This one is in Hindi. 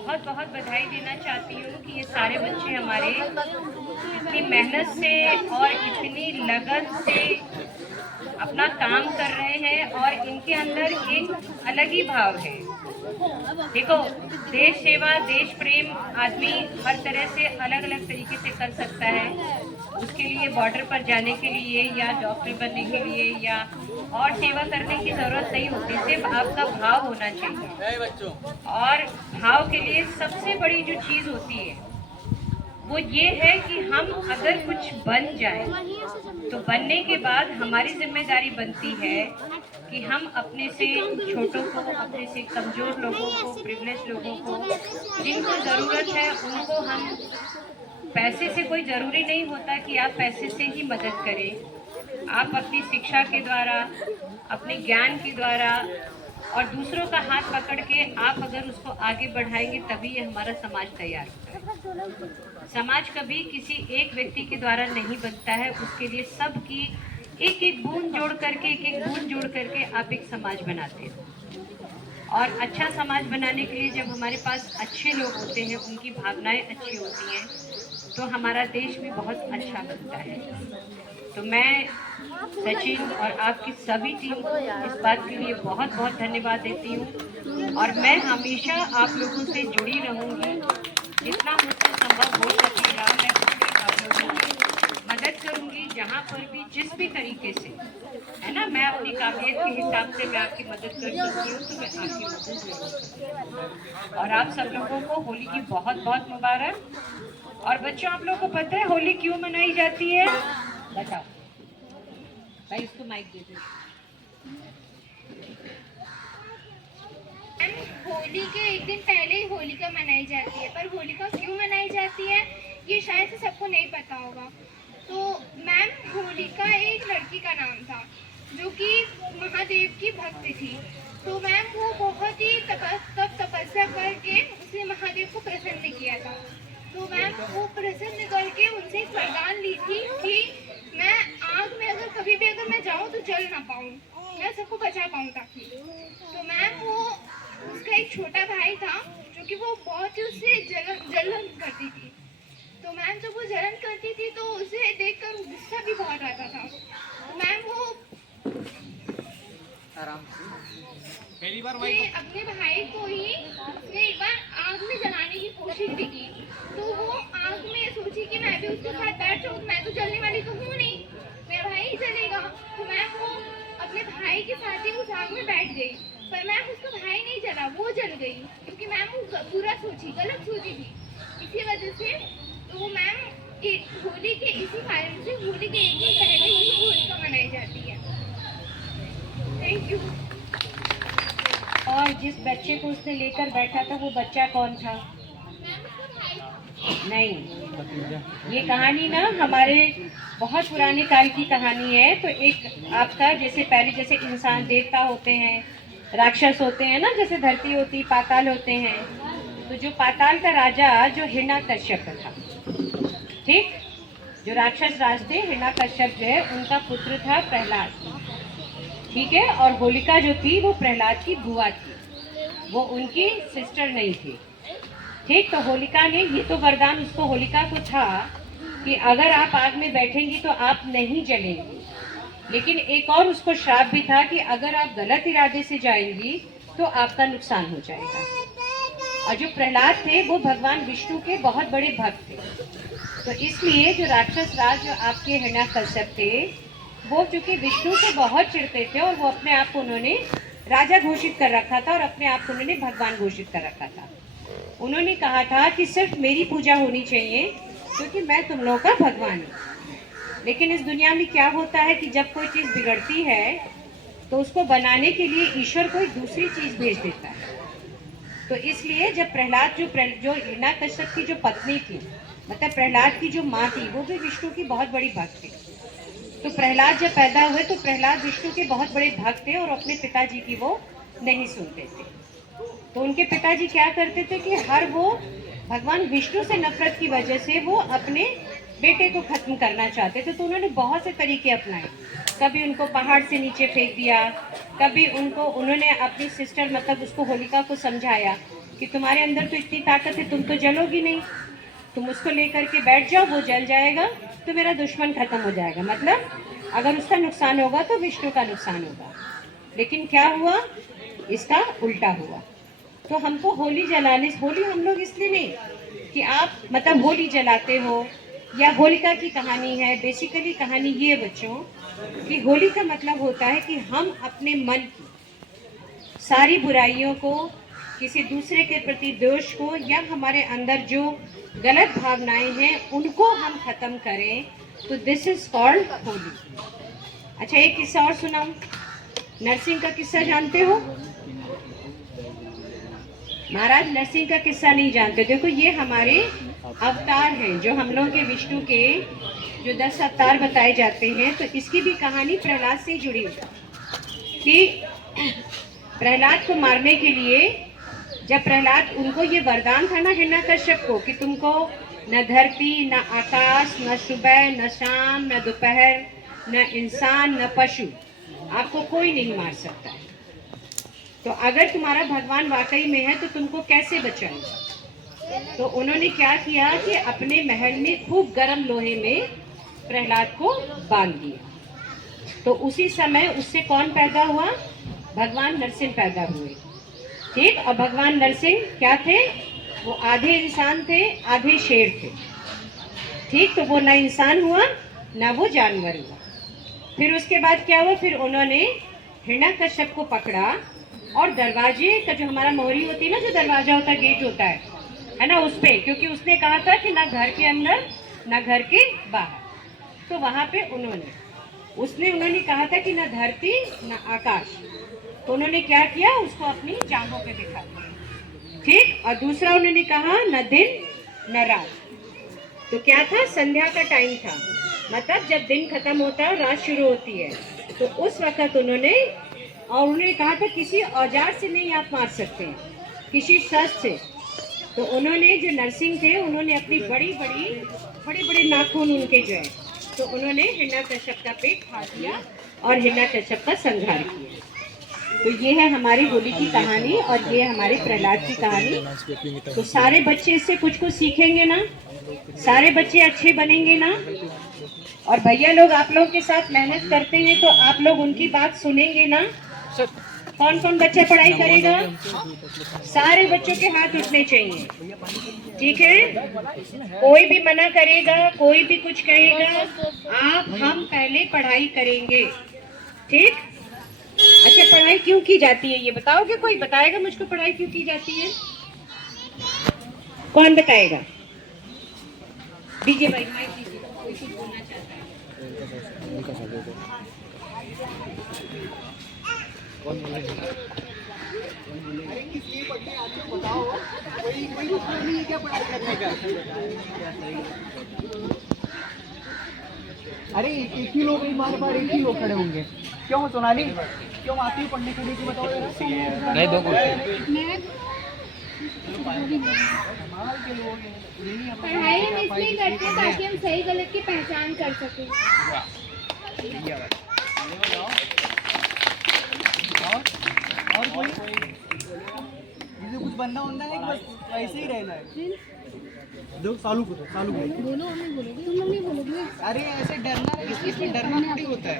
बहुत बहुत बधाई देना चाहती हूँ कि ये सारे बच्चे हमारे इतनी मेहनत से और इतनी लगन से अपना काम कर रहे हैं और इनके अंदर एक अलग ही भाव है। देखो, देश सेवा, देश प्रेम आदमी हर तरह से अलग अलग तरीके से कर सकता है। उसके लिए बॉर्डर पर जाने के लिए या डॉक्टर बनने के लिए या और सेवा करने की जरूरत नहीं होती, सिर्फ आपका भाव होना चाहिए। और भाव के लिए सबसे बड़ी जो चीज होती है वो ये है कि हम अगर कुछ बन जाए तो बनने के बाद हमारी जिम्मेदारी बनती है कि हम अपने से छोटों को, अपने से कमजोर लोगों को, प्रिविलेज लोगों को, जिनको ज़रूरत है उनको हम, पैसे से कोई ज़रूरी नहीं होता कि आप पैसे से ही मदद करें। आप अपनी शिक्षा के द्वारा, अपने ज्ञान के द्वारा और दूसरों का हाथ पकड़ के आप अगर उसको आगे बढ़ाएंगे तभी ये हमारा समाज तैयार होता है। समाज कभी किसी एक व्यक्ति के द्वारा नहीं बनता है, उसके लिए सबकी एक एक बूंद जोड़ करके, एक एक बूंद जोड़ करके आप एक समाज बनाते हैं। और अच्छा समाज बनाने के लिए जब हमारे पास अच्छे लोग होते हैं, उनकी भावनाएं अच्छी होती हैं, तो हमारा देश भी बहुत अच्छा बनता है। तो मैं सचिन और आपकी सभी टीम को इस बात के लिए बहुत बहुत धन्यवाद देती हूँ और मैं हमेशा आप लोगों से जुड़ी रहूँगी। जितना मुझसे संभव हो सकेगा मैं पूरी आप लोगों की मदद करूँगी, जहाँ पर भी जिस भी तरीके से, है ना, मैं अपनी काबिलियत के हिसाब से मैं आपकी मदद कर सकती हूँ तो मैं आपकी मदद जरूर करूँगी। और आप सब लोगों को होली की बहुत बहुत मुबारक। और बच्चों, आप लोगों को पता है होली क्यों मनाई जाती है? बताओ भाई, उसको माइक दे दो। होली के एक दिन पहले ही होलिका मनाई जाती है, पर होलिका क्यों मनाई जाती है ये शायद से सबको नहीं पता होगा। तो मैम, होलिका एक लड़की का नाम था जो कि महादेव की भक्त थी। तो मैम वो बहुत ही तपस्या करके उसने महादेव को प्रसन्न किया था। तो मैम वो प्रसन्न करके उनसे एक वरदान ली थी कि मैं आग में अगर कभी भी अगर मैं जाऊँ तो जल ना पाऊँ, मैं सबको बचा पाऊँ ताकि। तो मैम वो, उसका एक छोटा भाई था जो कि वो बहुत ही उससे जलन करती थी। तो मैम जब वो जलन करती थी तो उसे देखकर गुस्सा भी बहुत आता था। तो मैम वो आराम से पहली बार अपने भाई को ही उसने एक बार आग में जलाने की कोशिश भी की। तो वो आग में सोची कि मैं भी उसके साथ बैठ जाऊँ, मैं तो जलने वाली तो हूँ नहीं, मेरा भाई ही जलेगा। तो मैम वो अपने भाई के साथ ही उस आग में बैठ गई, पर मैम उसका भाई नहीं जला, वो जल गई क्योंकि मैम वो बुरा सोची, गलत सोची थी। इसी वजह से तो वो मैम होली के इसी कारण से होली के एक दिन पहले ही होलिका मनाई जाती है। Thank you. और जिस बच्चे को उसने लेकर बैठा था वो बच्चा कौन था? नहीं, ये कहानी ना हमारे बहुत पुराने काल की कहानी है। तो एक आपका, जैसे पहले जैसे इंसान देवता होते हैं, राक्षस होते हैं ना, जैसे धरती होती, पाताल होते हैं। तो जो पाताल का राजा जो हिरण्याकश्यप था, ठीक, जो राक्षस राज थे, हिरण्याकश्यप जो है उनका पुत्र था प्रहलाद, ठीक है। और होलिका जो थी वो प्रहलाद की बुआ थी, वो उनकी सिस्टर नहीं थी, ठीक। तो होलिका ने, ये तो वरदान उसको, होलिका को था कि अगर आप आग में बैठेंगी तो आप नहीं जलेंगी। लेकिन एक और उसको श्राप भी था कि अगर आप गलत इरादे से जाएंगी तो आपका नुकसान हो जाएगा। और जो प्रहलाद थे वो भगवान विष्णु के बहुत बड़े भक्त थे। तो इसलिए जो राक्षस राज जो आपके हिरण्याकश्यप थे, वो चूंकि विष्णु से बहुत चिढ़ते थे और वो अपने आप को उन्होंने राजा घोषित कर रखा था और अपने आप को उन्होंने भगवान घोषित कर रखा था। उन्होंने कहा था कि सिर्फ मेरी पूजा होनी चाहिए क्योंकि मैं तुम लोगों का भगवान हूँ। लेकिन इस दुनिया में क्या होता है कि जब कोई चीज़ बिगड़ती है तो उसको बनाने के लिए ईश्वर कोई दूसरी चीज़ भेज देता है। तो इसलिए जब प्रहलाद जो हिरण्याकश्यप की जो पत्नी थी, मतलब प्रहलाद की जो माँ थी, वो भी विष्णु की बहुत बड़ी भक्त थी। तो प्रहलाद जब पैदा हुए तो प्रहलाद विष्णु के बहुत बड़े भक्त थे और अपने पिताजी की वो नहीं सुनते थे। तो उनके पिताजी क्या करते थे कि हर वो भगवान विष्णु से नफरत की वजह से वो अपने बेटे को खत्म करना चाहते थे। तो उन्होंने बहुत से तरीके अपनाए। कभी उनको पहाड़ से नीचे फेंक दिया, कभी उन्होंने अपनी सिस्टर, मतलब उसको होलिका को समझाया कि तुम्हारे अंदर तो इतनी ताकत है, तुम तो जलोगी नहीं, तुम उसको लेकर के बैठ जाओ, वो जल जाएगा तो मेरा दुश्मन खत्म हो जाएगा। मतलब अगर उसका नुकसान होगा तो विष्णु का नुकसान होगा। लेकिन क्या हुआ, इसका उल्टा हुआ। तो हमको होली जलाने, होली हम लोग इसलिए नहीं कि आप मतलब होली जलाते हो या होलिका की कहानी है। बेसिकली कहानी ये बच्चों कि होली का मतलब होता है कि हम अपने मन की सारी बुराइयों को, किसी दूसरे के प्रति दोष को या हमारे अंदर जो गलत भावनाएं हैं उनको हम खत्म करें। तो दिस इज कॉल्ड होली। अच्छा, एक किस्सा और सुनाऊं। नरसिंह का किस्सा जानते हो? महाराज नरसिंह का किस्सा नहीं जानते? देखो, ये हमारे अवतार हैं, जो हम लोग के विष्णु के जो 10 अवतार बताए जाते हैं। तो इसकी भी कहानी प्रहलाद से जुड़ी है कि प्रहलाद को मारने के लिए जब प्रहलाद, उनको ये वरदान था ना हिरण्यकश्यप को कि तुमको न धरती, न आकाश, न सुबह, न शाम, न दोपहर, न इंसान, न पशु, आपको कोई नहीं मार सकता है। तो अगर तुम्हारा भगवान वाकई में है तो तुमको कैसे बचाएगा? तो उन्होंने क्या किया कि अपने महल में खूब गर्म लोहे में प्रहलाद को बांध दिया। तो उसी समय उससे कौन पैदा हुआ? भगवान नरसिंह पैदा हुए। ठीक, और भगवान नरसिंह क्या थे? वो आधे इंसान थे, आधे शेर थे। ठीक, तो वो ना इंसान हुआ ना वो जानवर हुआ। फिर उसके बाद क्या हुआ? फिर उन्होंने हिरण्यकश्यप को पकड़ा और दरवाजे का, जो हमारा मोहरी होती है ना, जो दरवाजा होता है, गेट होता है ना, उस पे, क्योंकि उसने कहा था कि ना घर के अंदर ना घर के बाहर। तो वहां पे उन्होंने कहा था कि ना धरती ना आकाश। तो उन्होंने क्या किया? उसको अपनी जांघों पे बिठा दिया। ठीक, और दूसरा उन्होंने कहा न दिन न रात। तो क्या था? संध्या का टाइम था, मतलब जब दिन खत्म होता है और रात शुरू होती है, तो उस वक्त उन्होंने कहा था किसी औजार से नहीं आप मार सकते, किसी शस्त्र से। तो उन्होंने, जो नरसिंह थे, उन्होंने अपनी बड़े बड़े नाखून उनके जो है, तो उन्होंने हिरण्यकश्यप का पेट फाड़ दिया और हिरण्यकश्यप का संहार किया। तो ये है हमारी होली की कहानी और ये हमारे प्रहलाद की कहानी। तो सारे बच्चे इससे कुछ सीखेंगे ना, सारे बच्चे अच्छे बनेंगे ना। और भैया लोग आप लोग के साथ मेहनत करते हैं तो आप लोग उनकी बात सुनेंगे ना। कौन कौन बच्चा पढ़ाई करेगा? सारे बच्चों के हाथ उठने चाहिए, ठीक है? कोई भी मना करेगा, कोई भी कुछ कहेगा, हम पहले पढ़ाई करेंगे, ठीक? अच्छा, पढ़ाई क्यों की जाती है ये बताओगे? कोई बताएगा मुझको पढ़ाई क्यों की जाती है? कौन बताएगा? दीजिए भाई, माइक दीजिए, कोई कुछ बोलना चाहता है। अरे एक ही लोग नहीं, बार एक ही लोग खड़े होंगे। क्यों सोनाली, क्यों आती है पढ़ने के लिए की बताओ जरा। नहीं, दो कुर्सी। पढ़ाई हम इसलिए करते हैं ताकि हम सही गलत की पहचान कर सकें। और कोई मुझे कुछ बनना होता है कि बस ऐसे ही रहना है? दो सालू को बोलो, हमें बोलोगे, तुम नहीं बोलोगे। अरे ऐसे डरना है, इसमें डरना थोड़ी होता है।